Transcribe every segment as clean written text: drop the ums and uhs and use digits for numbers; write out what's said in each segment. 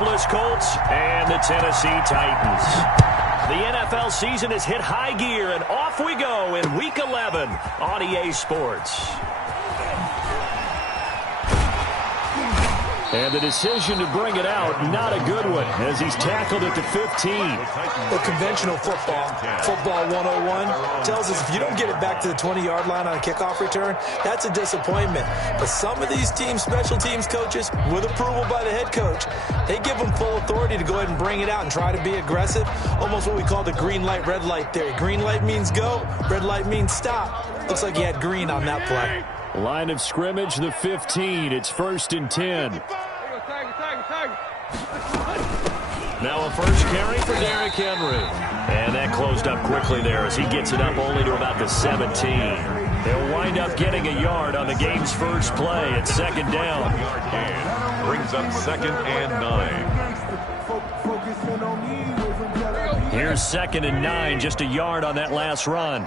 Indianapolis Colts and the Tennessee Titans. The NFL season has hit high gear, and off we go in Week 11 on EA Sports. And the decision to bring it out, not a good one, as he's tackled at the 15. The conventional football 101, tells us if you don't get it back to the 20-yard line on a kickoff return, that's a disappointment. But some of these teams, special teams coaches, with approval by the head coach, they give them full authority to go ahead and bring it out and try to be aggressive, almost what we call the green light, red light theory. Green light means go, red light means stop. Looks like he had green on that play. Line of scrimmage, the 15. It's 1st and 10. Now a first carry for Derrick Henry. And that closed up quickly there as he gets it up only to about the 17. He'll wind up getting a yard on the game's first play at 2nd down. Brings up 2nd and 9. Here's 2nd and 9, just a yard on that last run.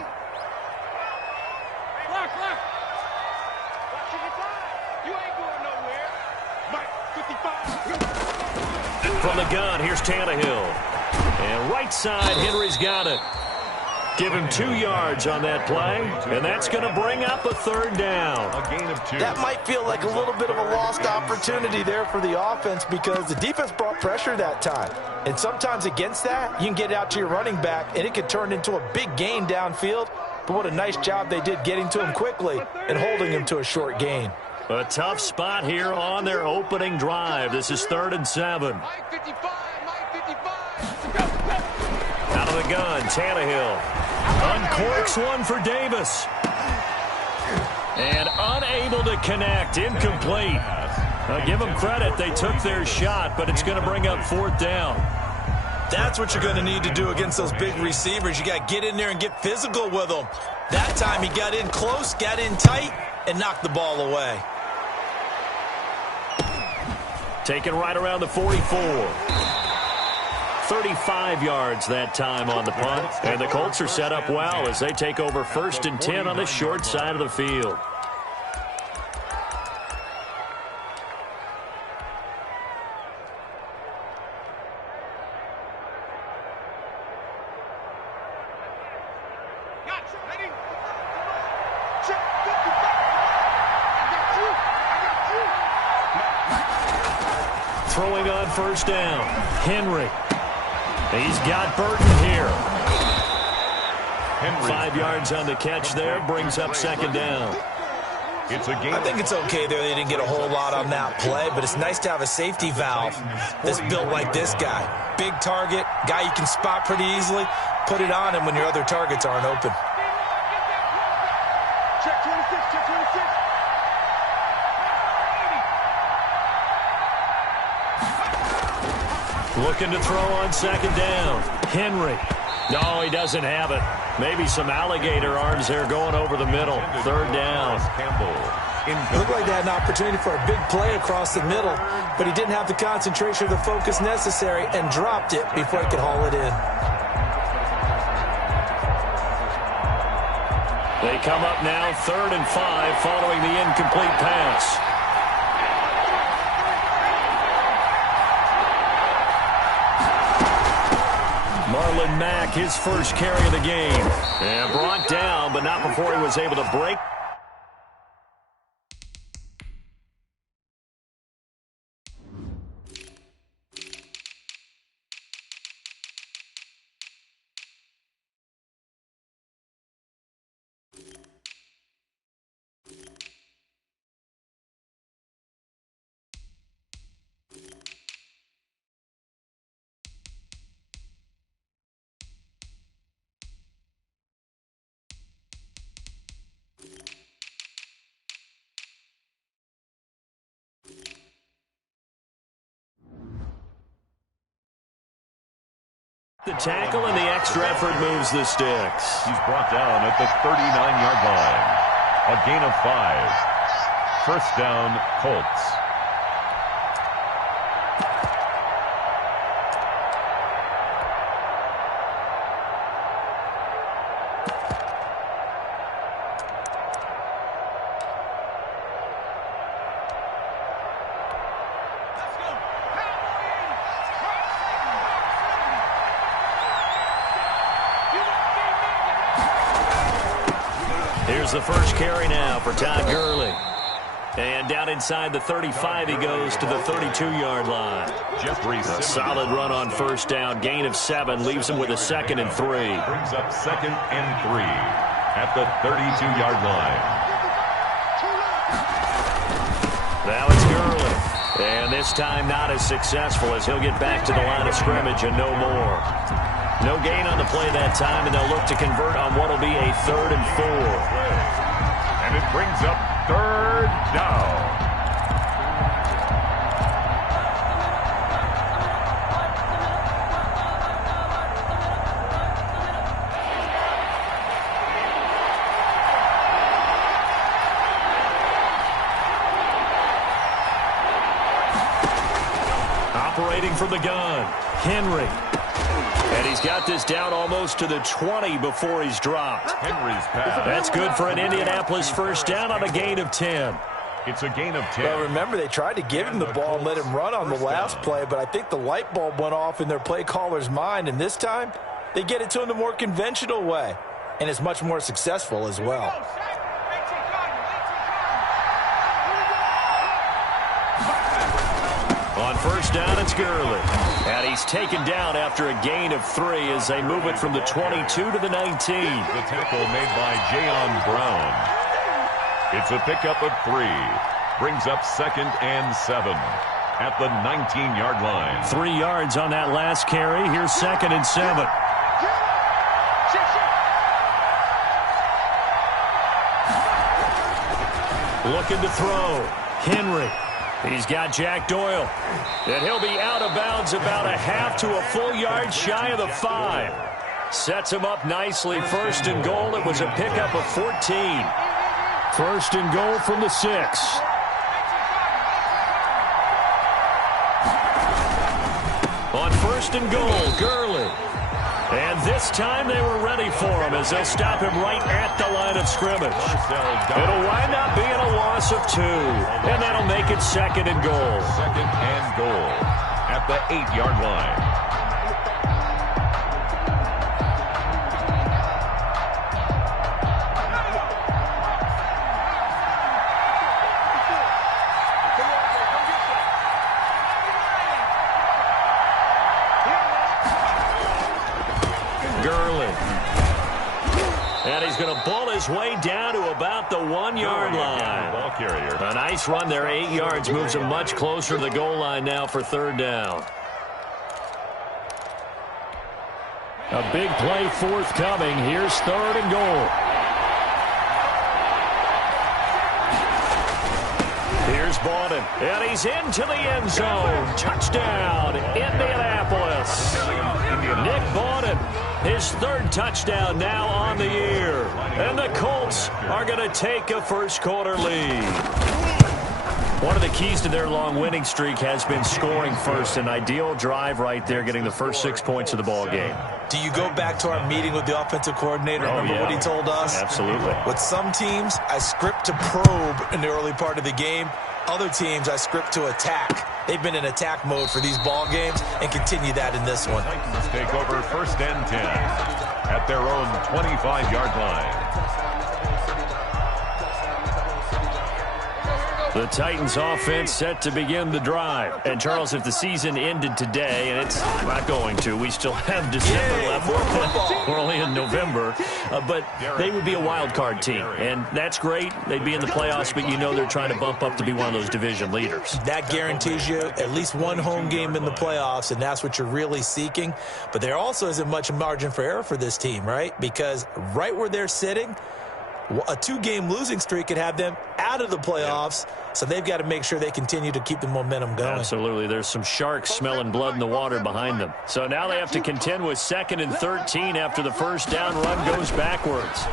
From the gun, here's Tannehill. And right side, Henry's got it. Give him 2 yards on that play, and that's going to bring up a 3rd down. A gain of 2. That might feel like a little bit of a lost opportunity there for the offense because the defense brought pressure that time. And sometimes against that, you can get it out to your running back, and it could turn into a big gain downfield. But what a nice job they did getting to him quickly and holding him to a short gain. A tough spot here on their opening drive. This is 3rd and 7. Out of the gun, Tannehill. Uncorks one for Davis. And unable to connect. Incomplete. Give them credit. They took their shot, but it's going to bring up 4th down. That's what you're going to need to do against those big receivers. You got to get in there and get physical with them. That time he got in close, got in tight, and knocked the ball away. Taken right around the 44. 35 yards that time on the punt. And the Colts are set up well as they take over 1st and 10 on the short side of the field. Throwing on 1st down. Henry. He's got Burton here. 5 yards on the catch there. Brings up 2nd down. I think it's okay there. They didn't get a whole lot on that play, but it's nice to have a safety valve that's built like this guy. Big target, guy you can spot pretty easily. Put it on him when your other targets aren't open. Check 26, check 26. Looking to throw on 2nd down. Henry. No, he doesn't have it. Maybe some alligator arms there going over the middle. 3rd down. Looked like they had an opportunity for a big play across the middle, but he didn't have the concentration or the focus necessary and dropped it before he could haul it in. They come up now 3rd and 5 following the incomplete pass. Marlon Mack, his first carry of the game. And brought down, but not before he was able to break. The tackle and the extra effort moves the sticks. He's brought down at the 39-yard line. A gain of 5. 1st down, Colts. Here's the first carry now for Todd Gurley. And down inside the 35, he goes to the 32-yard line. A solid run on first down. Gain of 7 leaves him with a 2nd and 3. Brings up 2nd and 3 at the 32-yard line. Now it's Gurley. And this time not as successful as he'll get back to the line of scrimmage and no more. No gain on the play that time, and they'll look to convert on what will be a 3rd and 4. And it brings up 3rd down. Operating from the gun, Henry. And he's got this down almost to the 20 before he's dropped. Henry's pass. That's good for an Indianapolis first down on a gain of 10. It's a gain of 10. Well, remember, they tried to give him the ball and let him run on the last play, but I think the light bulb went off in their play caller's mind, and this time they get it to him the more conventional way, and it's much more successful as well. On first down, it's Gurley. And he's taken down after a gain of 3 as they move it from the 22 to the 19. The tackle made by Jayon Brown. It's a pickup of 3. Brings up 2nd and 7 at the 19-yard line. 3 yards on that last carry. Here's 2nd and 7. Looking to throw. Henry. He's got Jack Doyle. And he'll be out of bounds about a half to a full yard shy of the 5. Sets him up nicely. 1st and goal. It was a pickup of 14. 1st and goal from the 6. On 1st and goal, Gurley. And this time they were ready for him as they'll stop him right at the line of scrimmage. It'll wind up being a loss of 2. And that'll make it 2nd and goal. 2nd and goal at the 8-yard line. Way down to about the 1-yard line. Ball carrier. A nice run there, 8 yards, moves him much closer to the goal line now for 3rd down. A big play forthcoming. Here's 3rd and goal. Here's Bowden, and he's into the end zone. Touchdown, Indianapolis. Nick Bowden, his 3rd touchdown now on the year. And the Colts are going to take a first-quarter lead. One of the keys to their long winning streak has been scoring first. An ideal drive right there, getting the first 6 points of the ball game. Do you go back to our meeting with the offensive coordinator? Remember what he told us? Absolutely. With some teams, I script to probe in the early part of the game. Other teams, I script to attack. They've been in attack mode for these ball games and continue that in this one. Titans take over 1st and 10 at their own 25-yard line. The Titans offense set to begin the drive. And, Charles, if the season ended today, and it's not going to, we still have December left. We're only in November. But they would be a wild card team. And that's great. They'd be in the playoffs, but you know they're trying to bump up to be one of those division leaders. That guarantees you at least one home game in the playoffs, and that's what you're really seeking. But there also isn't much margin for error for this team, right? Because right where they're sitting, a 2-game losing streak could have them out of the playoffs, so they've got to make sure they continue to keep the momentum going. Absolutely. There's some sharks smelling blood in the water behind them. So now they have to contend with 2nd and 13 after the first down run goes backwards.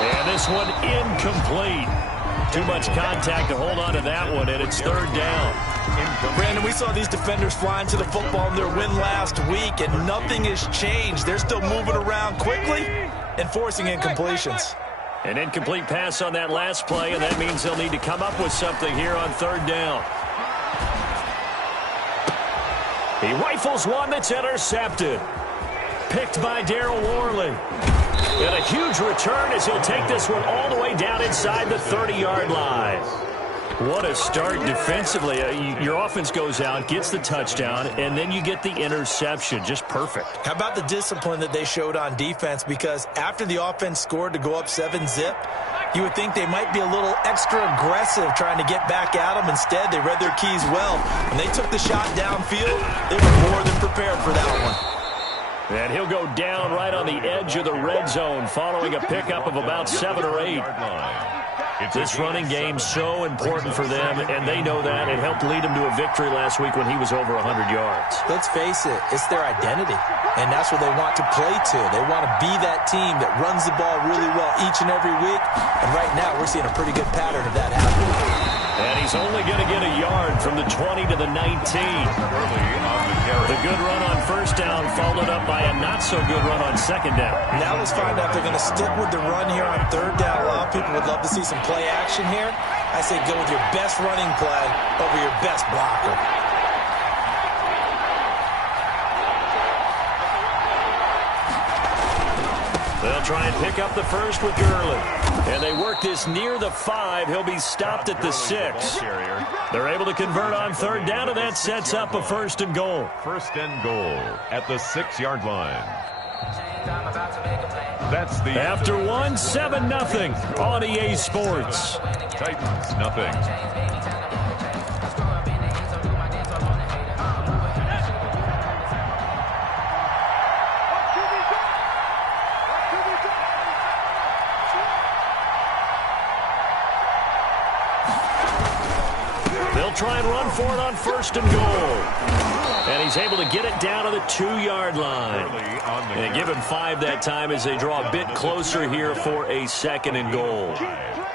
And this one incomplete. Too much contact to hold on to that one, and it's 3rd down. Brandon, we saw these defenders flying to the football in their win last week, and nothing has changed. They're still moving around quickly and forcing incompletions. An incomplete pass on that last play, and that means they'll need to come up with something here on 3rd down. He rifles one that's intercepted. Picked by Darryl Worley. And a huge return as he'll take this one all the way down inside the 30-yard line. What a start defensively. Your offense goes out, gets the touchdown, and then you get the interception. Just perfect. How about the discipline that they showed on defense? Because after the offense scored to go up 7-zip, you would think they might be a little extra aggressive trying to get back at them. Instead, they read their keys well. When they took the shot downfield, they were more than prepared for that one. And he'll go down right on the edge of the red zone following a pickup of about 7 or 8. This running game so important for them, and they know that. It helped lead them to a victory last week when he was over 100 yards. Let's face it, it's their identity, and that's what they want to play to. They want to be that team that runs the ball really well each and every week, and right now we're seeing a pretty good pattern of that happening. And he's only going to get a yard from the 20 to the 19. The good run on first down followed up by a not-so-good run on second down. Now let's find out if they're going to stick with the run here on third down. A lot of people would love to see some play action here. I say go with your best running play over your best blocker. They'll try and pick up the first with Gurley. And they work this near the 5. He'll be stopped at the 6. They're able to convert on third down, and that sets up a first and goal. First and goal at the 6-yard line. That's the after 7-0 on EA Sports. Titans nothing. Try and run for it on first and goal. And he's able to get it down to the 2-yard line. And they give him 5 that time as they draw a bit closer here for a second and goal.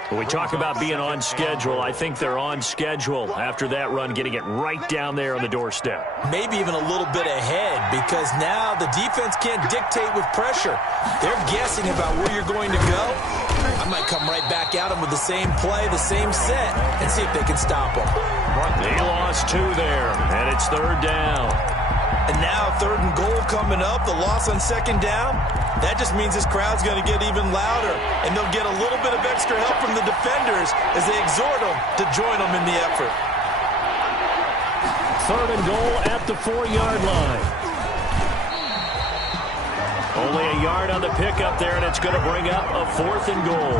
When we talk about being on schedule, I think they're on schedule after that run, getting it right down there on the doorstep. Maybe even a little bit ahead, because now the defense can't dictate with pressure. They're guessing about where you're going to go. I might come right back at them with the same play, the same set, and see if they can stop them. They lost 2 there, and it's third down. And now third and goal coming up, the loss on second down. That just means this crowd's going to get even louder, and they'll get a little bit of extra help from the defenders as they exhort them to join them in the effort. Third and goal at the 4-yard line. Only a yard on the pickup there, and it's going to bring up a 4th and goal.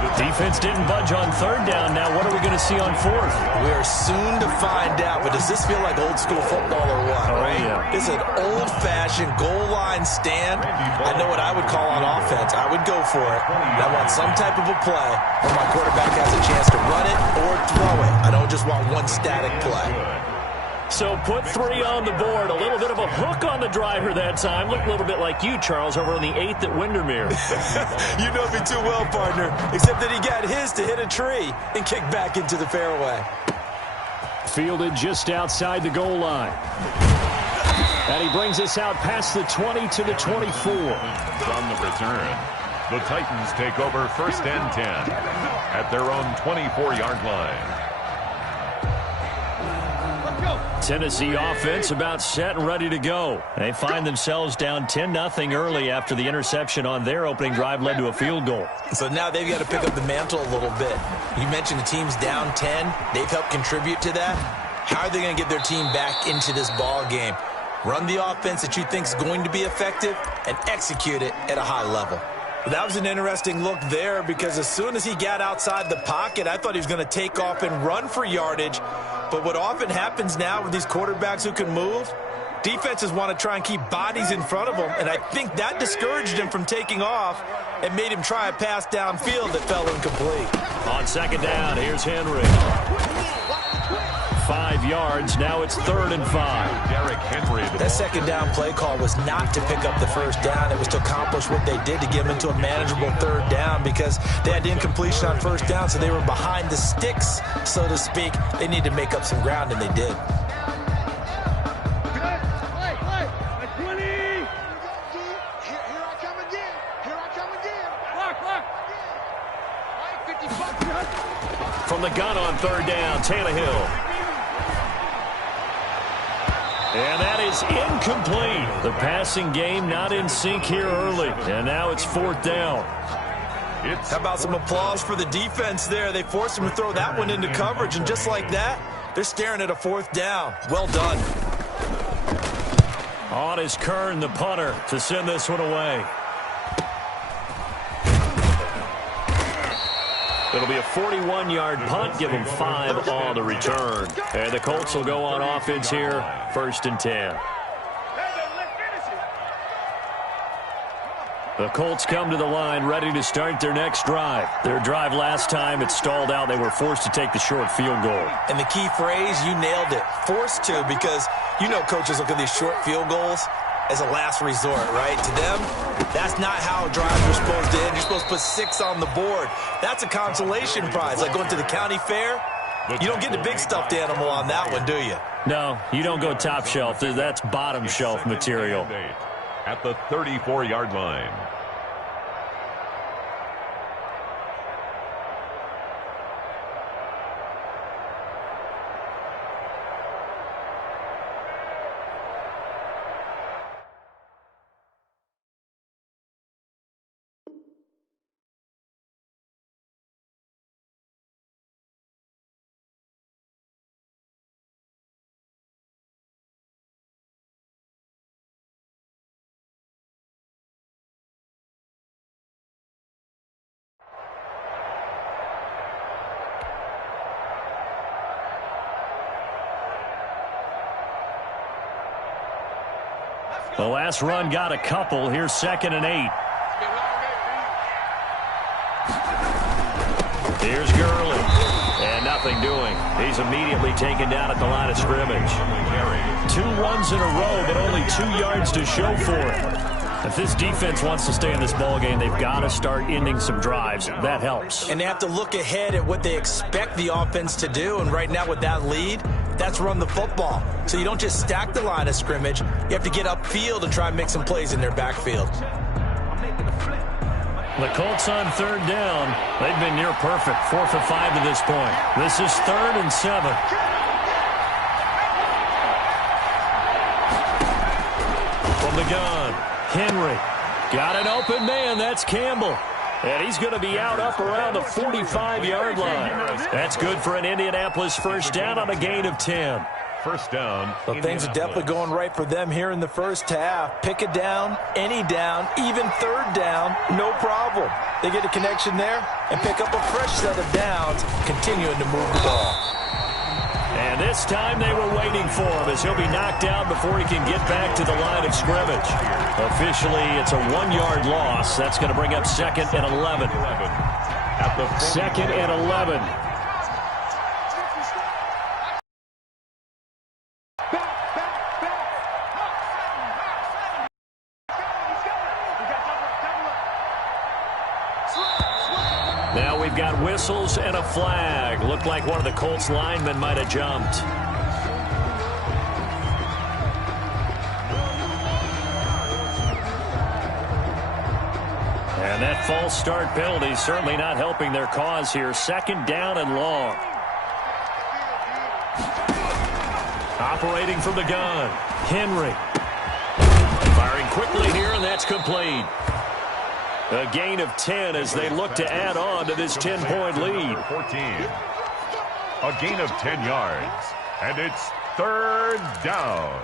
The defense didn't budge on third down. Now what are we going to see on 4th? We are soon to find out, but does this feel like old school football or what? Oh, yeah. This is an old-fashioned goal line stand. I know what I would call on offense. I would go for it. And I want some type of a play where my quarterback has a chance to run it or throw it. I don't just want one static play. So put 3 on the board. A little bit of a hook on the driver that time. Looked a little bit like you, Charles, over on the 8th at Windermere. You know me too well, partner, except that he got his to hit a tree and kick back into the fairway. Fielded just outside the goal line. And he brings us out past the 20 to the 24. On the return, the Titans take over first and 10 at their own 24-yard line. Tennessee offense about set and ready to go. They find themselves down 10-0 early after the interception on their opening drive led to a field goal. So now they've got to pick up the mantle a little bit. You mentioned the team's down 10. They've helped contribute to that. How are they going to get their team back into this ball game? Run the offense that you think is going to be effective and execute it at a high level. That was an interesting look there, because as soon as he got outside the pocket, I thought he was going to take off and run for yardage. But what often happens now with these quarterbacks who can move, defenses want to try and keep bodies in front of them, and I think that discouraged him from taking off and made him try a pass downfield that fell incomplete. On second down, here's Henry. 5 yards, now it's 3rd and 5. Derrick Henry. That second down play call was not to pick up the first down. It was to accomplish what they did to get them into a manageable third down, because they had incompletion on first down, so they were behind the sticks, so to speak. They need to make up some ground, and they did. From the gun on third down, Tannehill. And that is incomplete. The passing game not in sync here early. And now it's 4th down. How about some applause for the defense there? They forced him to throw that one into coverage, and just like that, they're staring at a 4th down. Well done. On is Kern, the punter, to send this one away. It'll be a 41-yard punt. Give them 5 on the return. And the Colts will go on offense here, 1st and 10. The Colts come to the line ready to start their next drive. Their drive last time, it stalled out. They were forced to take the short field goal. And the key phrase, you nailed it. Forced to, because you know coaches look at these short field goals as a last resort, right? To them, that's not how drives are supposed to end. You're supposed to put 6 on the board. That's a consolation prize, like going to the county fair. You don't get the big stuffed animal on that one, do you? No, you don't go top shelf. That's bottom shelf material. At the 34-yard line. The last run got a couple. Here's 2nd and 8. Here's Gurley. And nothing doing. He's immediately taken down at the line of scrimmage. 2 runs in a row, but only 2 yards to show for it. If this defense wants to stay in this ballgame, they've got to start ending some drives. That helps. And they have to look ahead at what they expect the offense to do. And right now with that lead, that's run the football. So you don't just stack the line of scrimmage. You have to get upfield and try and make some plays in their backfield. The Colts on 3rd down. They've been near perfect. 4th and 5 to this point. This is 3rd and 7. From the gun, Henry. Got an open man. That's Campbell. And he's going to be out up around the 45-yard line. That's good for an Indianapolis 1st down on a gain of 10. 1st down. Well, things are definitely going right for them here in the first half. Pick a down, any down, even 3rd down, no problem. They get a connection there and pick up a fresh set of downs, continuing to move the ball. And this time they were waiting for him as he'll be knocked down before he can get back to the line of scrimmage. Officially, it's a 1-yard loss. That's going to bring up 2nd and 11. At the 2nd and 11. Now we've got whistles and a flag. Looked like one of the Colts linemen might have jumped. And that false start penalty certainly not helping their cause here. 2nd down and long. Operating from the gun, Henry. Firing quickly here, and that's complete. A gain of 10 as they look to add on to this 10-point lead. 14. A gain of 10 yards. And it's 3rd down.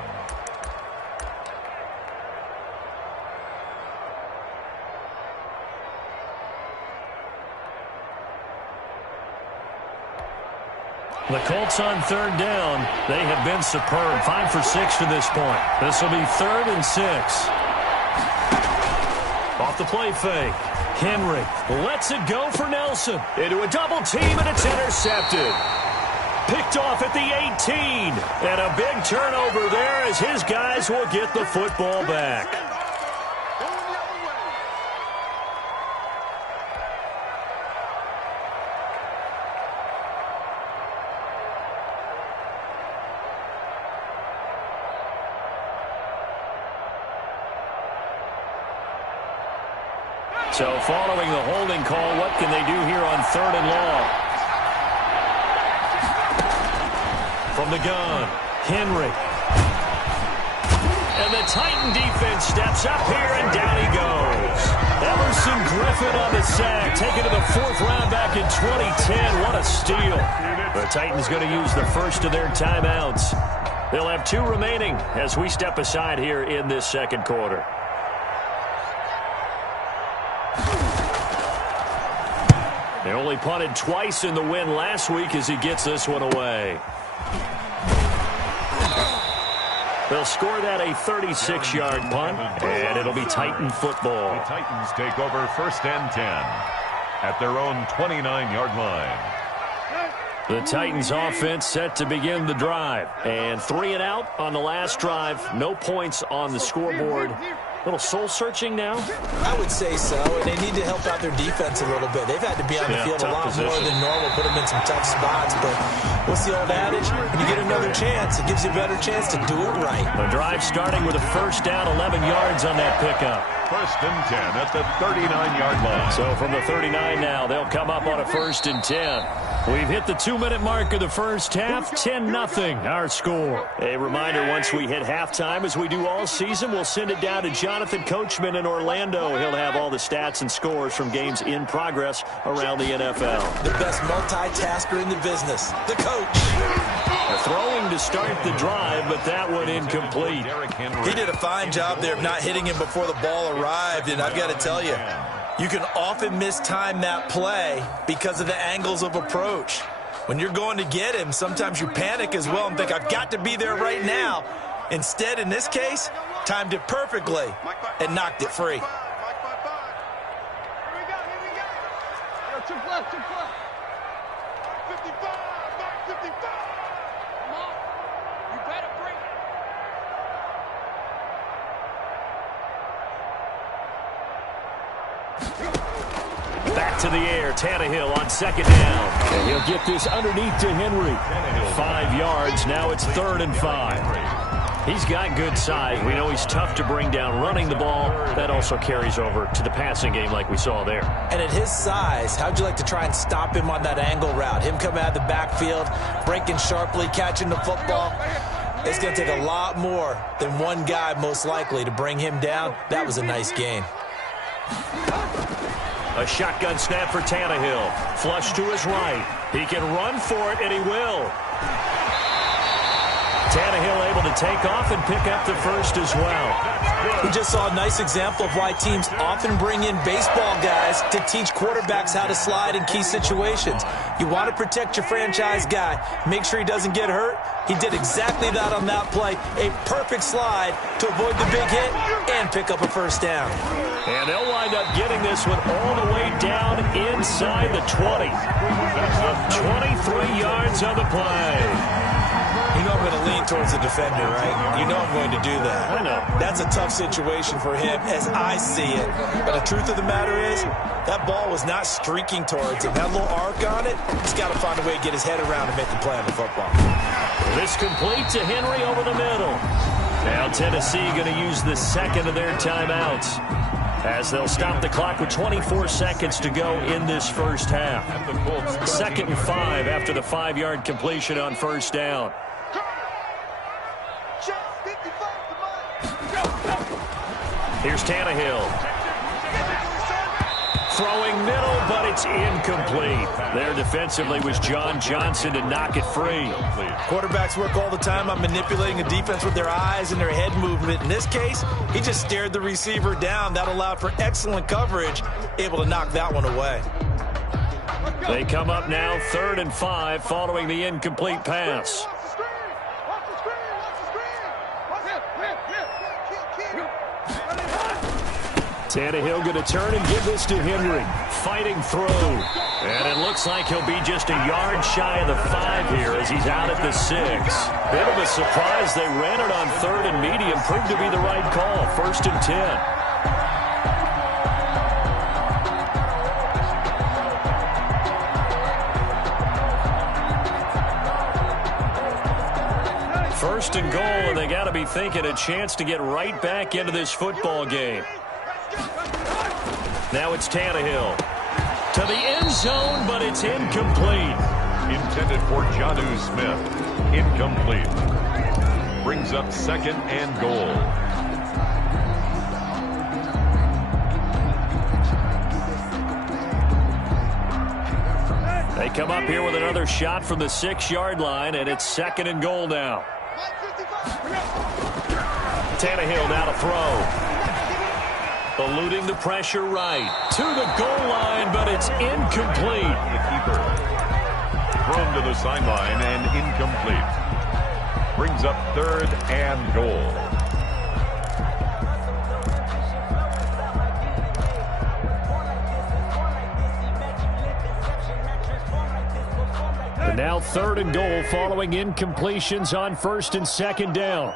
The Colts on 3rd down. They have been superb. 5 for 6 to this point. This will be 3rd and 6. Off the play fake. Henry lets it go for Nelson. Into a double team, and it's intercepted. Picked off at the 18. And a big turnover there as his guys will get the football back. So following the holding call, what can they do here on 3rd and long? From the gun, Henry. And the Titan defense steps up here, and down he goes. Emerson Griffin on the sack, taken to the 4th round back in 2010. What a steal. The Titans going to use the first of their timeouts. They'll have 2 remaining as we step aside here in this second quarter. They only punted twice in the win last week as he gets this one away. They'll score that a 36-yard punt, and it'll be Titan football. The Titans take over 1st and 10 at their own 29-yard line. The Titans offense set to begin the drive. And 3 and out on the last drive. No points on the scoreboard. A little soul-searching now? I would say so, and they need to help out their defense a little bit. They've had to be on the field a lot more than normal, put them in some tough spots. But what's the old adage? When you get another chance, it gives you a better chance to do it right. The drive starting with a 1st down, 11 yards on that pickup. 1st and 10 at the 39-yard line. So from the 39 now, they'll come up on a 1st and 10. We've hit the 2-minute mark of the first half, 10-0 our score. A reminder, once we hit halftime, as we do all season, we'll send it down to Jonathan Coachman in Orlando. He'll have all the stats and scores from games in progress around the NFL. The best multitasker in the business, the coach. Throwing to start the drive, but that one incomplete. He did a fine job there of not hitting him before the ball arrived, and I've got to tell you, you can often mistime that play because of the angles of approach. When you're going to get him, sometimes you panic as well and think, I've got to be there right now. Instead, in this case, timed it perfectly and knocked it free. Back to the air, Tannehill on 2nd down. And he'll get this underneath to Henry. 5 yards, now it's 3rd and 5. He's got good size. We know he's tough to bring down running the ball. That also carries over to the passing game like we saw there. And at his size, how'd you like to try and stop him on that angle route? Him coming out of the backfield, breaking sharply, catching the football. It's going to take a lot more than one guy most likely to bring him down. That was a nice gain. A shotgun snap for Tannehill. Flush to his right. He can run for it, and he will. Tannehill able to take off and pick up the first as well. We just saw a nice example of why teams often bring in baseball guys to teach quarterbacks how to slide in key situations. You want to protect your franchise guy. Make sure he doesn't get hurt. He did exactly that on that play. A perfect slide to avoid the big hit and pick up a 1st down. And they'll wind up getting this one all the way down inside the 20. 23 yards on the play. You know I'm going to lean towards the defender, right? You know I'm going to do that. I know. That's a tough situation for him as I see it. But the truth of the matter is, that ball was not streaking towards him. That little arc on it, he's got to find a way to get his head around and make the play on the football. This complete to Henry over the middle. Now Tennessee going to use the 2nd of their timeouts, as they'll stop the clock with 24 seconds to go in this first half. 2nd and 5 after the 5-yard completion on 1st down. Here's Tannehill. Throwing middle, but it's incomplete. There defensively was John Johnson to knock it free. Quarterbacks work all the time on manipulating a defense with their eyes and their head movement. In this case, he just stared the receiver down. That allowed for excellent coverage, able to knock that one away. They come up now 3rd and 5 following the incomplete pass. Tannehill going to turn and give this to Henry. Fighting through. And it looks like he'll be just a yard shy of the 5 here as he's out at the 6. Bit of a surprise. They ran it on 3rd and medium. Proved to be the right call. 1st and 10. First and goal, and they got to be thinking a chance to get right back into this football game. Now it's Tannehill to the end zone, but it's incomplete. Intended for Jonnu Smith. Incomplete. Brings brings up second and goal. They come up here with another shot from the 6-yard line, and it's second and goal now. Tannehill now to throw. Eluding the pressure right. To the goal line, but it's incomplete. The keeper. Thrown to the sideline and incomplete. Brings up third and goal. And now third and goal following incompletions on first and second down.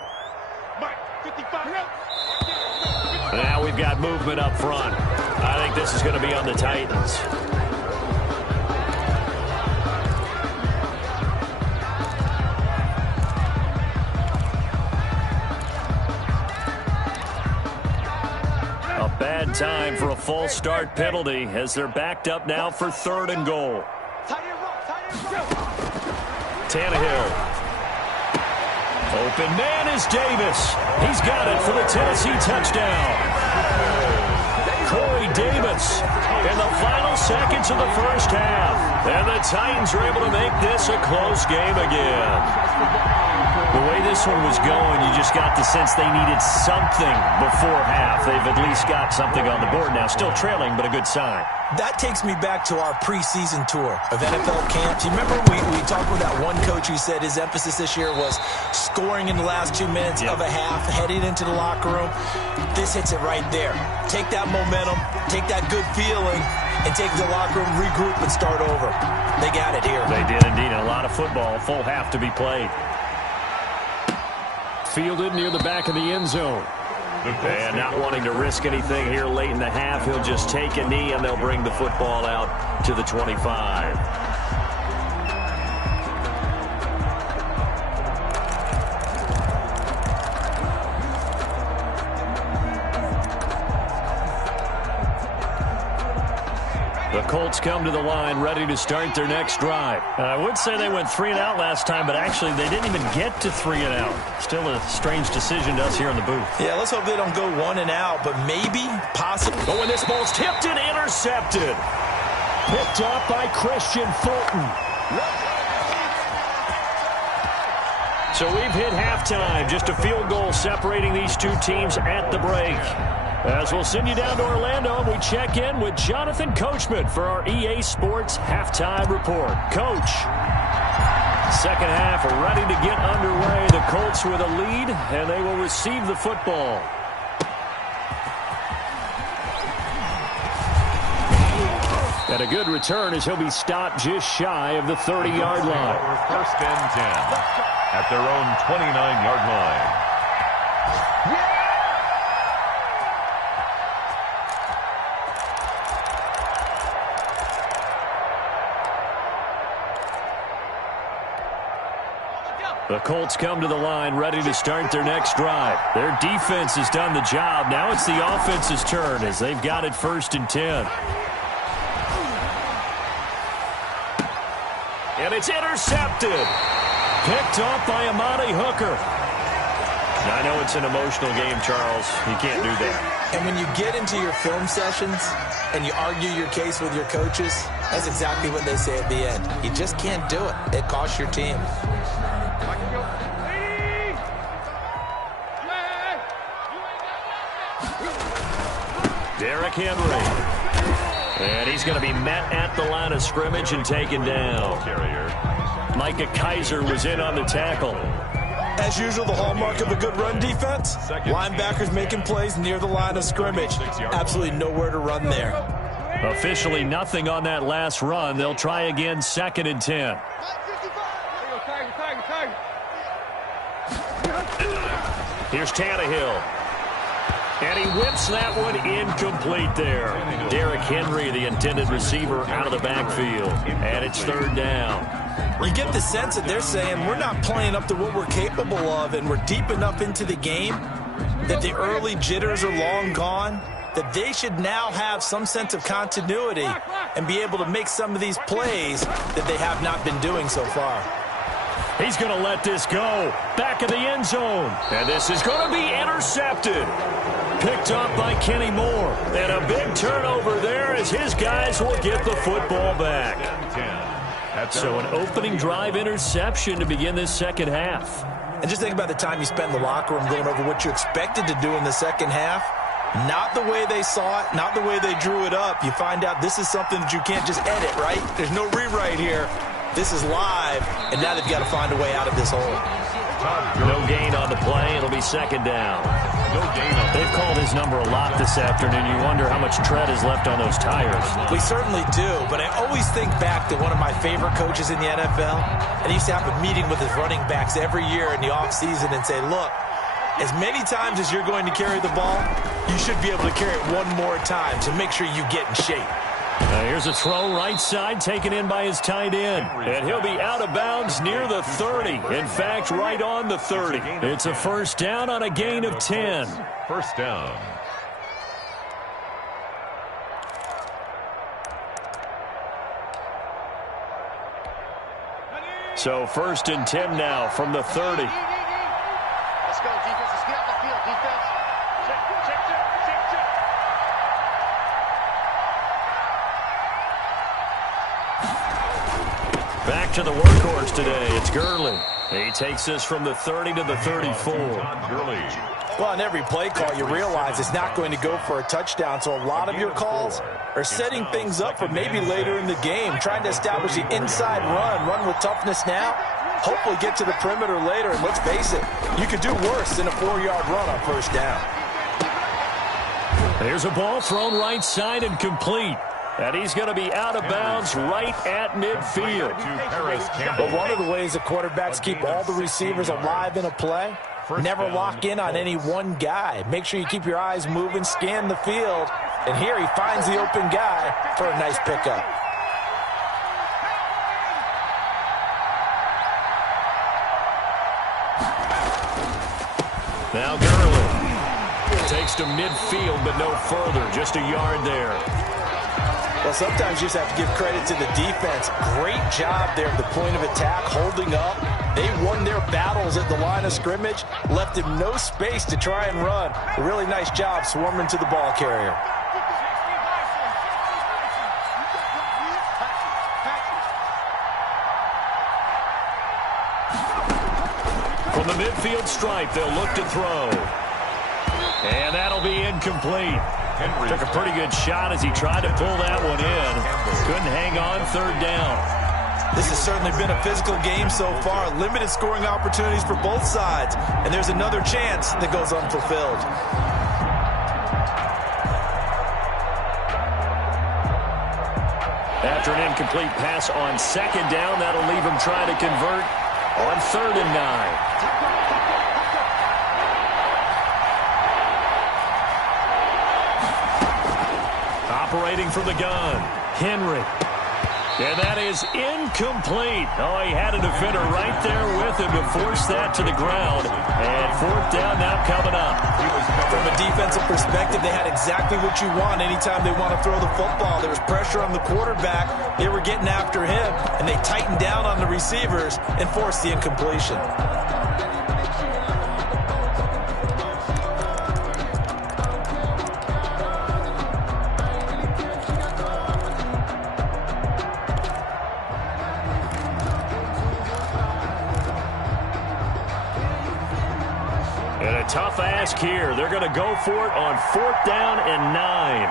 Now we've got movement up front. I think this is going to be on the Titans. A bad time for a false start penalty as they're backed up now for third and goal. Tannehill. Open man is Davis. He's got it for the Tennessee touchdown. Corey Davis in the final seconds of the first half. And the Titans are able to make this a close game again. The way this one was going, you just got the sense they needed something before half. They've at least got something on the board now. Still trailing, but a good sign. That takes me back to our preseason tour of NFL camps. You remember we talked with that one coach who said his emphasis this year was scoring in the last 2 minutes of a half, heading into the locker room. This hits it right there. Take that momentum, take that good feeling, and take the locker room, regroup, and start over. They got it here. They did indeed. A lot of football, full half to be played. Fielded near the back of the end zone. And not wanting to risk anything here late in the half, he'll just take a knee and they'll bring the football out to the 25. The Colts come to the line ready to start their next drive. I would say they went 3 and out last time, but actually they didn't even get to 3 and out. Still a strange decision to us here in the booth. Yeah, let's hope they don't go 1 and out, but maybe, possibly. But when this ball's tipped and intercepted. Picked up by Christian Fulton. So we've hit halftime. Just a field goal separating these two teams at the break. As we'll send you down to Orlando, and we check in with Jonathan Coachman for our EA Sports Halftime Report. Coach, second half ready to get underway. The Colts with a lead, and they will receive the football. And a good return as he'll be stopped just shy of the 30-yard line. First and 10 at their own 29-yard line. The Colts come to the line ready to start their next drive. Their defense has done the job. Now it's the offense's turn as they've got it first and 10. And it's intercepted. Picked off by Amani Hooker. Now, I know it's an emotional game, Charles. You can't do that. And when you get into your film sessions and you argue your case with your coaches, that's exactly what they say at the end. You just can't do it. It costs your team. Derrick Henry. And he's going to be met at the line of scrimmage and taken down. Micah Kaiser was in on the tackle. As usual, the hallmark of a good run defense, linebackers making plays near the line of scrimmage. Absolutely nowhere to run there. Officially nothing on that last run. They'll try again, second and 10. Here's Tannehill. And he whips that one incomplete there. Derrick Henry, the intended receiver, out of the backfield. And it's third down. You get the sense that they're saying we're not playing up to what we're capable of, and we're deep enough into the game that the early jitters are long gone, that they should now have some sense of continuity and be able to make some of these plays that they have not been doing so far. He's going to let this go. Back of the end zone. And this is going to be intercepted. Picked up by Kenny Moore. And a big turnover there as his guys will get the football back. So an opening drive interception to begin this second half. And just think about the time you spent in the locker room going over what you expected to do in the second half. Not the way they saw it, not the way they drew it up. You find out this is something that you can't just edit, right? There's no rewrite here. This is live, and now they've got to find a way out of this hole. No gain on the play. It'll be second down. No gain on. They've called his number a lot this afternoon. You wonder how much tread is left on those tires. We certainly do, but I always think back to one of my favorite coaches in the NFL, and he used to have a meeting with his running backs every year in the offseason and say, look, as many times as you're going to carry the ball, you should be able to carry it one more time, so make sure you get in shape. Now here's a throw right side taken in by his tight end. And he'll be out of bounds near the 30. In fact, right on the 30. It's a first down on a gain of 10. First down. So first and 10 now from the 30. Let's go, defense. Let's get out the field, defense. Check. Back to the workhorse today. It's Gurley. He takes us from the 30 to the 34. Well, on every play call, you realize it's not going to go for a touchdown, so a lot of your calls are setting things up for maybe later in the game, trying to establish the inside run with toughness now, hopefully get to the perimeter later, and let's face it, you could do worse than a 4-yard run on first down. There's a ball thrown right side and complete. And he's going to be out of bounds right at midfield. But one of the ways the quarterbacks keep all the receivers alive in a play, never lock in on any one guy. Make sure you keep your eyes moving, scan the field. And here he finds the open guy for a nice pickup. Now Gurley takes to midfield, but no further. Just a yard there. Well, sometimes you just have to give credit to the defense. Great job there at the point of attack, holding up. They won their battles at the line of scrimmage, left him no space to try and run. A really nice job swarming to the ball carrier. From the midfield stripe, they'll look to throw. And that'll be incomplete. Took a pretty good shot as he tried to pull that one in. Couldn't hang on third down. This has certainly been a physical game so far. Limited scoring opportunities for both sides. And there's another chance that goes unfulfilled. After an incomplete pass on second down, that'll leave him trying to convert on 3rd and 9. Operating from the gun, Henry. And that is incomplete. Oh, he had a defender right there with him to force that to the ground. And 4th down now coming up. From a defensive perspective, they had exactly what you want anytime they want to throw the football. There was pressure on the quarterback. They were getting after him, and they tightened down on the receivers and forced the incompletion. Tough ask here. They're going to go for it on 4th down and 9.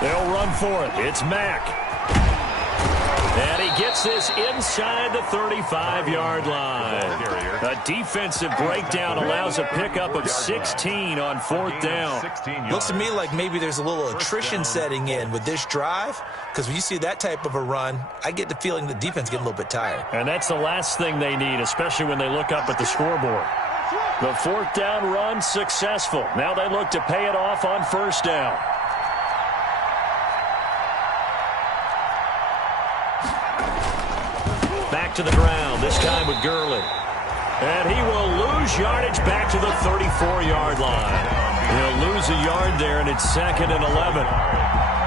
They'll run for it. It's Mack. And he gets this inside the 35-yard line. A defensive breakdown allows a pickup of 16 on 4th down. Looks to me like maybe there's a little attrition setting in with this drive, because when you see that type of a run, I get the feeling the defense getting a little bit tired. And that's the last thing they need, especially when they look up at the scoreboard. The 4th down run successful. Now they look to pay it off on 1st down. Back to the ground, this time with Gurley. And he will lose yardage back to the 34-yard line. He'll lose a yard there, and it's 2nd and 11.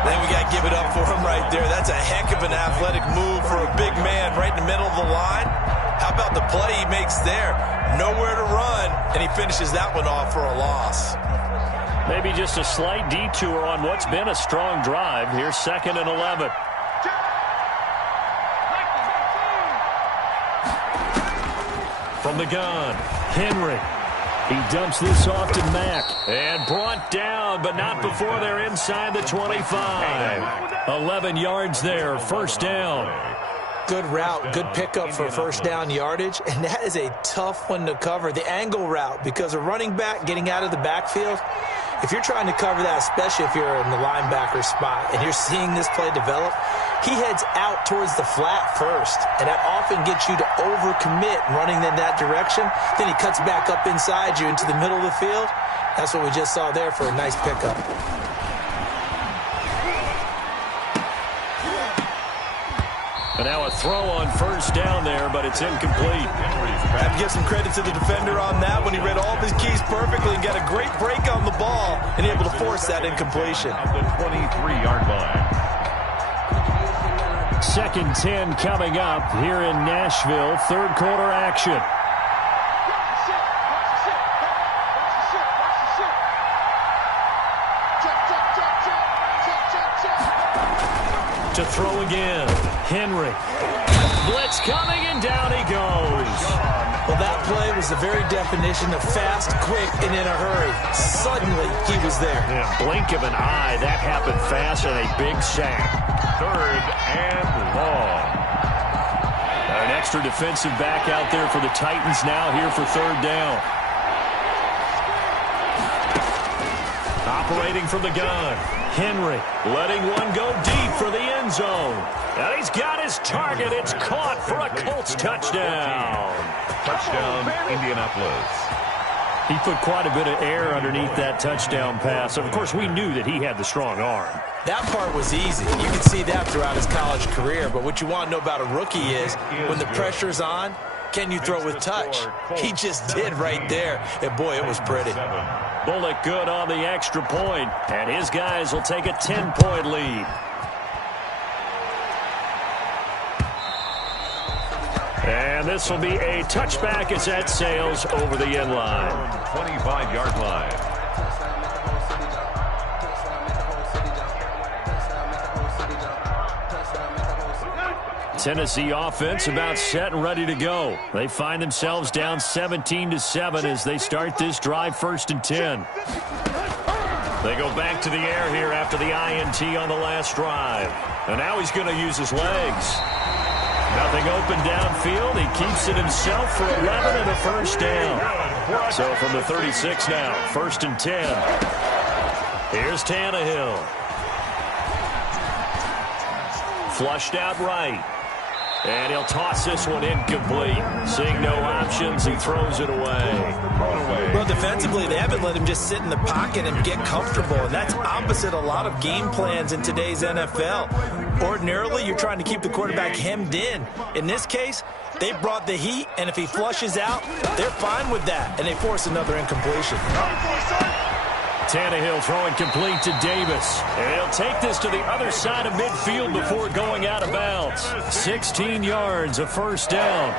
Then we got to give it up for him right there. That's a heck of an athletic move for a big man right in the middle of the line. How about the play he makes there? Nowhere to run, and he finishes that one off for a loss. Maybe just a slight detour on what's been a strong drive. Here's 2nd and 11. From the gun, Henry. He dumps this off to Mack. And brought down, but not before they're inside the 25. 11 yards there, 1st down. Good route, good pickup for 1st down yardage, and that is a tough one to cover, the angle route, because a running back getting out of the backfield, if you're trying to cover that, especially if you're in the linebacker spot and you're seeing this play develop, he heads out towards the flat first, and that often gets you to overcommit running in that direction. Then he cuts back up inside you into the middle of the field. That's what we just saw there for a nice pickup. And now a throw on 1st down there, but it's incomplete. I have to give some credit to the defender on that when he read all of his keys perfectly and got a great break on the ball and able to force that incompletion. At the 23-yard line. 2nd 10 coming up here in Nashville. 3rd quarter action. To throw again, Henry. Blitz coming, and down he goes. Well, that play was the very definition of fast, quick, and in a hurry. Suddenly, he was there. Yeah, blink of an eye, that happened fast, and a big sack. 3rd and long. An extra defensive back out there for the Titans now here for 3rd down. Operating from the gun, Henry letting one go deep for the end zone. And he's got his target. It's caught for a Colts touchdown. Touchdown, Indianapolis. He put quite a bit of air underneath that touchdown pass. Of course, we knew that he had the strong arm. That part was easy. You can see that throughout his college career. But what you want to know about a rookie is when the pressure's on, can you throw with touch? He just did right there. And, boy, it was pretty. Bullock good on the extra point, and his guys will take a 10-point lead. And this will be a touchback as that sails over the end line. 25-yard line. Tennessee offense about set and ready to go. They find themselves down 17-7 as they start this drive 1st and 10. They go back to the air here after the INT on the last drive. And now he's going to use his legs. Nothing open downfield. He keeps it himself for 11 and a 1st down. So from the 36 now, 1st and 10. Here's Tannehill. Flushed out right. And he'll toss this one incomplete. Seeing no options, he throws it away. Well, defensively, they haven't let him just sit in the pocket and get comfortable. And that's opposite a lot of game plans in today's NFL. Ordinarily, you're trying to keep the quarterback hemmed in. In this case, they brought the heat, and if he flushes out, they're fine with that. And they force another incompletion. Tannehill throwing complete to Davis. And he'll take this to the other side of midfield before going out of bounds. 16 yards, a 1st down.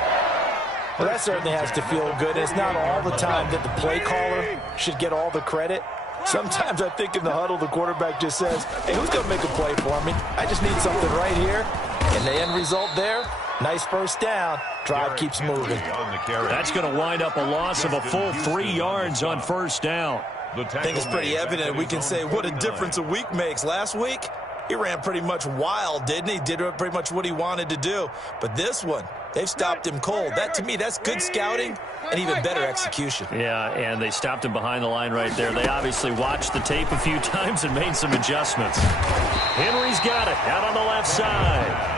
Well, that certainly has to feel good. It's not all the time that the play caller should get all the credit. Sometimes I think in the huddle, the quarterback just says, hey, who's going to make a play for me? I just need something right here. And the end result there, nice 1st down. Drive keeps moving. That's going to wind up a loss of a full 3 yards on 1st down. I think it's pretty evident. We can say what a difference a week makes. Last week, he ran pretty much wild, didn't he? Did pretty much what he wanted to do. But this one, they've stopped him cold. That, to me, that's good scouting and even better execution. Yeah, and they stopped him behind the line right there. They obviously watched the tape a few times and made some adjustments. Henry's got it out on the left side.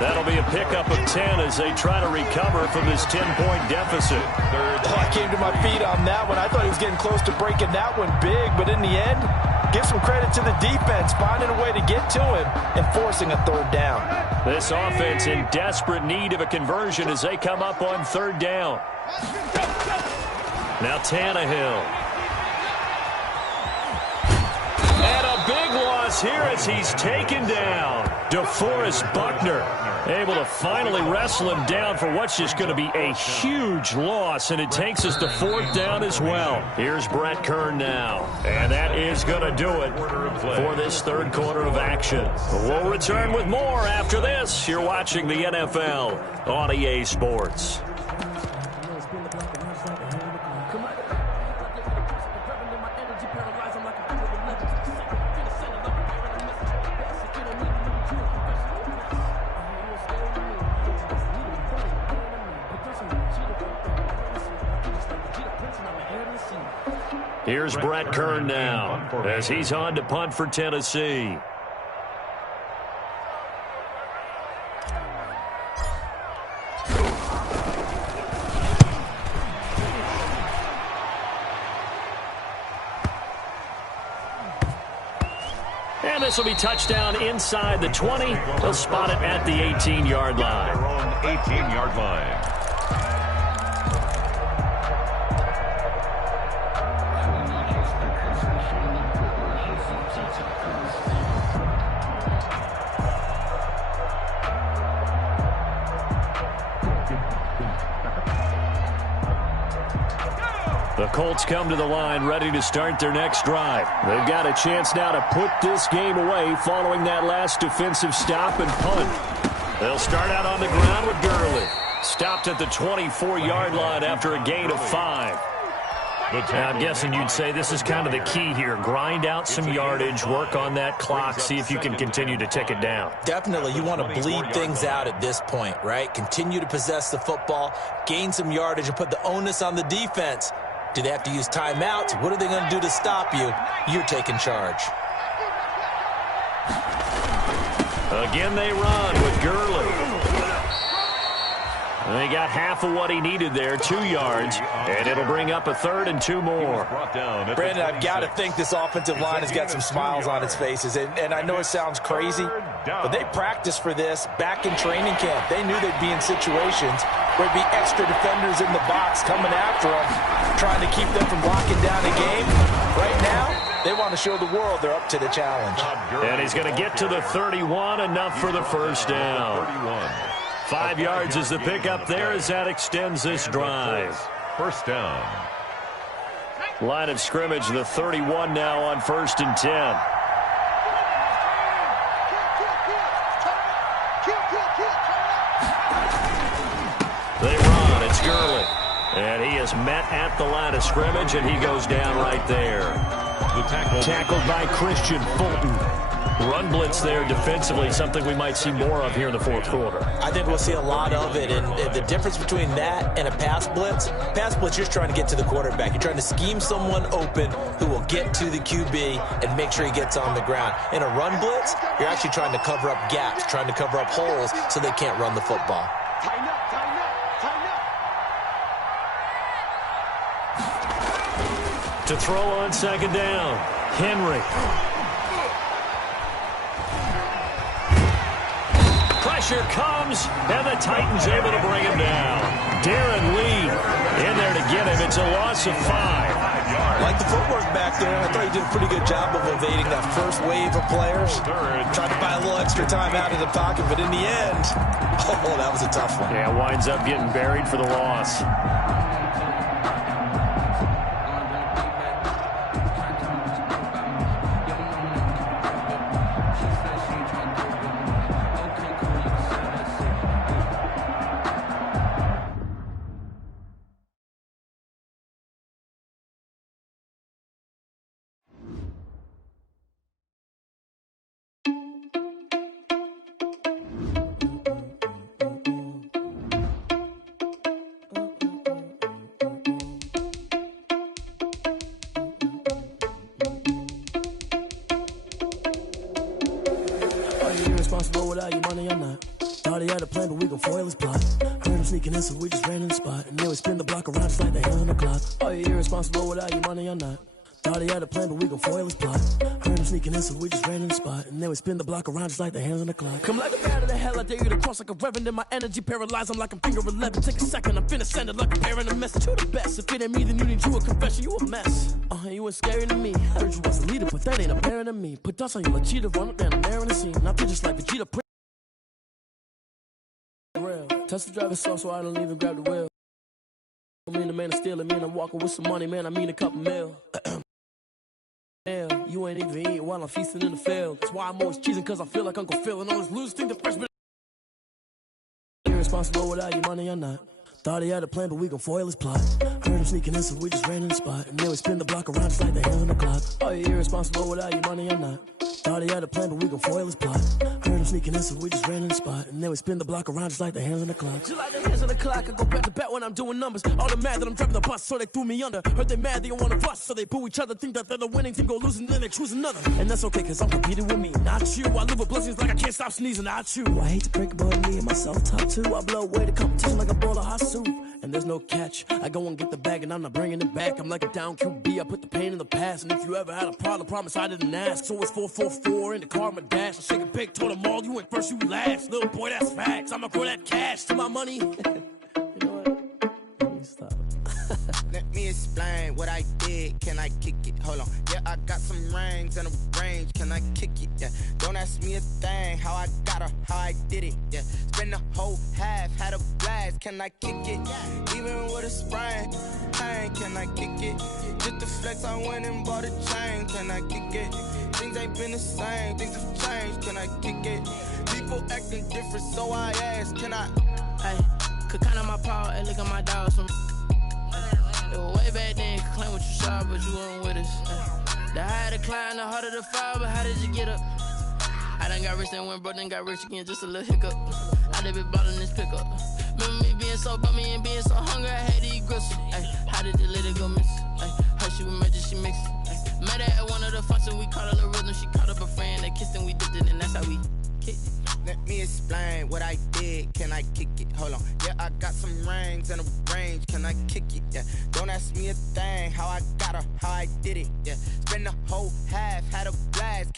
That'll be a pickup of 10 as they try to recover from this 10-point deficit. I came to my feet on that one. I thought he was getting close to breaking that one big, but in the end, give some credit to the defense, finding a way to get to him and forcing a 3rd down. This offense in desperate need of a conversion as they come up on 3rd down. Now Tannehill. is here as he's taken down. DeForest Buckner able to finally wrestle him down for what's just going to be a huge loss, and it takes us to 4th down as well. Here's Brett Kern now, and that is going to do it for this 3rd quarter of action. We'll return with more after this. You're watching the NFL on EA Sports. Here's Brett Kern now as he's on to punt for Tennessee. And this will be touchdown inside the 20. They'll spot it at the 18-yard line. Their own 18-yard line. The Colts come to the line ready to start their next drive. They've got a chance now to put this game away following that last defensive stop and punt. They'll start out on the ground with Gurley. Stopped at the 24-yard line after a gain of 5. Now, I'm guessing you'd say this is kind of the key here. Grind out some yardage, work on that clock, see if you can continue to tick it down. Definitely. You want to bleed things out at this point, right? Continue to possess the football, gain some yardage, and put the onus on the defense. Do they have to use timeouts? What are they going to do to stop you? You're taking charge. Again, they run with Gurley. They got half of what he needed there, 2 yards, and it'll bring up a 3rd and 2 more. Brandon, I've got to think this offensive line has got some smiles on its faces, and I know it sounds crazy, but they practiced for this back in training camp. They knew they'd be in situations where there'd be extra defenders in the box coming after them, trying to keep them from locking down a game. Right now, they want to show the world they're up to the challenge. And he's going to get to the 31, enough for the first down. 5 yards is the pickup there as that extends this drive. First down. Line of scrimmage, the 31 now on 1st and 10. They run. It's Gurley. And he is met at the line of scrimmage, and he goes down right there. Tackled by Christian Fulton. Run blitz there defensively, something we might see more of here in the 4th quarter. I think we'll see a lot of it, and the difference between that and a pass blitz, you're just trying to get to the quarterback. You're trying to scheme someone open who will get to the QB and make sure he gets on the ground. In a run blitz, you're actually trying to cover up gaps, trying to cover up holes so they can't run the football. To throw on 2nd down, Henry. Pressure comes, and the Titans able to bring him down. Darren Lee in there to get him. It's a loss of 5. I like the footwork back there. I thought he did a pretty good job of evading that first wave of players. Tried to buy a little extra time out of the pocket, but in the end, oh, that was a tough one. Yeah, winds up getting buried for the loss. Irresponsible without your money, I'm not. Thought he had a plan, but we gon' foil his plot. Heard him sneaking in, so we just ran in the spot. And then we spin the block around just like the hell on the clock. Are you irresponsible without your money, I'm not. Thought he had a plan, but we gon' foil his plot. Heard him sneaking in, so we just ran in the spot. And then we spin the block around just like the hands on the clock. Come like a bat of the hell, I dare you to cross like a reverend. In my energy paralyzed, I'm like I'm finger 11. Take a second, I'm finna send it like a parent a message. You the best, if it ain't me, then you need you a confession. You a mess, you ain't scary to me. Heard you was a leader, but that ain't apparent to me. Put dust on you like cheetah, run up down the air in the scene. Now I just like Vegeta. Test the driver's sauce so I don't even grab the wheel. I mean the man is stealing, mean I'm walking with some money, man, I mean a couple mil. Damn, you ain't even eating while I'm feasting in the field. That's why I'm always cheesing, cause I feel like Uncle Phil. And all this losers think the freshman irresponsible without your money or not. Thought he had a plan, but we gon' foil his plot. Heard him sneaking in, so we just ran in the spot. And then we spin the block around just like the hands on the clock. Are you irresponsible without your money or not? Thought he had a plan, but we gon' foil his plot. Heard him sneaking in, so we just ran in the spot. And then we spin the block around just like the hands on the clock. Just like the hands on the clock, I go back to back when I'm doing numbers. All the mad that I'm driving the bus, so they threw me under. Heard they mad, they don't wanna bust, so they boo each other. Think that they're the winning team, go losing, then they choose another. And that's okay, cause I'm competing with me, not you. I live with blessings like I can't stop sneezing, not you. I hate to break about me and myself top two. I blow away the competition like a bowl of hot soup. And there's no catch. I go and get the bag and I'm not bringing it back. I'm like a down QB. I put the pain in the past. And if you ever had a problem, promise I didn't ask. So it's 444 in the car, my dash. I shake a big, told them all, you went first, you last. Little boy, that's facts. I'ma grow that cash to my money. You know what? Let me stop. Let me explain what I did. Can I kick it? Hold on. Yeah, I got some rings and a range. Can I kick it? Yeah. Don't ask me a thing. How I got her, how I did it. Yeah. Spend the whole half, had a blast. Can I kick it? Even with a sprain. Pain, can I kick it? Just the flex, I went and bought a chain. Can I kick it? Things ain't been the same. Things have changed. Can I kick it? People acting different, so I ask. Can I? Hey, could count on my power and look at my dogs from. It was way back then, could claim what you saw, but you weren't with us. The higher the climb, the harder the fall, but how did you get up? I done got rich and went broke, then got rich again, just a little hiccup. I done been ballin' this pickup. Remember me being so bummy and being so hungry, I had to eat gristle. How did the lady go miss? Her she was magic, she mixed. Met her at one of the functions, we caught a little rhythm, she caught up a friend, they kissed and we dipped it, and that's how we kicked it. Let me explain what I did. Can I kick it? Hold on. Yeah, I got some rings and a range. Can I kick it? Yeah. Don't ask me a thing. How I got her, how I did it. Yeah. Spend the whole half, had a blast.